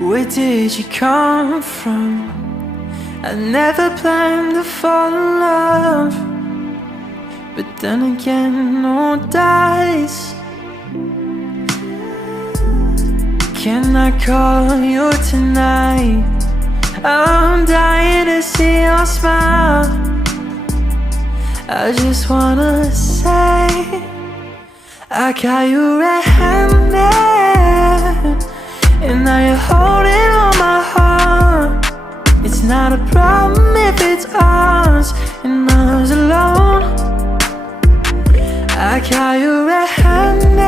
Where did you come from? I never planned to fall in love, but then again, no dice. Can I call you tonight? I'm dying to see your smile. I just wanna say I got you red-handed, and now you're holding on my heart. It's not a problem if it's ours, and I was alone. I got you red-handed,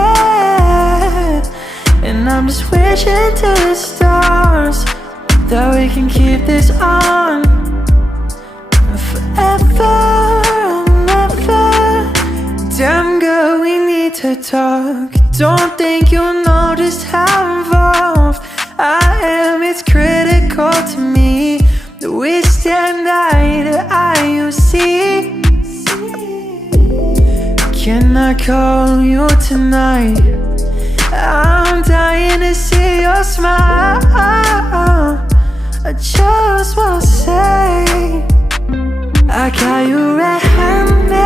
and I'm just wishing to the stars that we can keep this on forever and ever. Damn girl, we need to talk. Don't think you'll know just how involved I am. It's critical to me that we stand eye to eye, you see. Can I call you tonight? I'm dying to see your smile. I just wanna say I got you red-handed,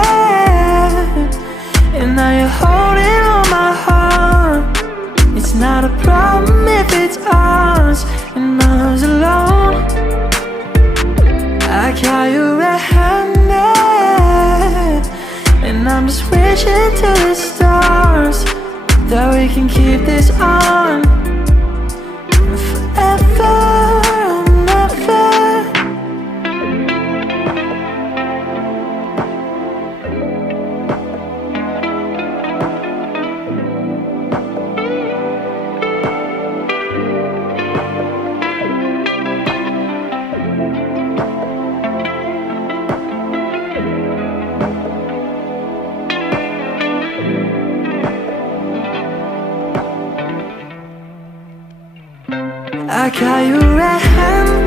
and now you're holding on my heart. It's not a problem if it's ours, and I was alone. I got you red-handed, and I'm just wishing to the stars that we can keep this on forever. you a hand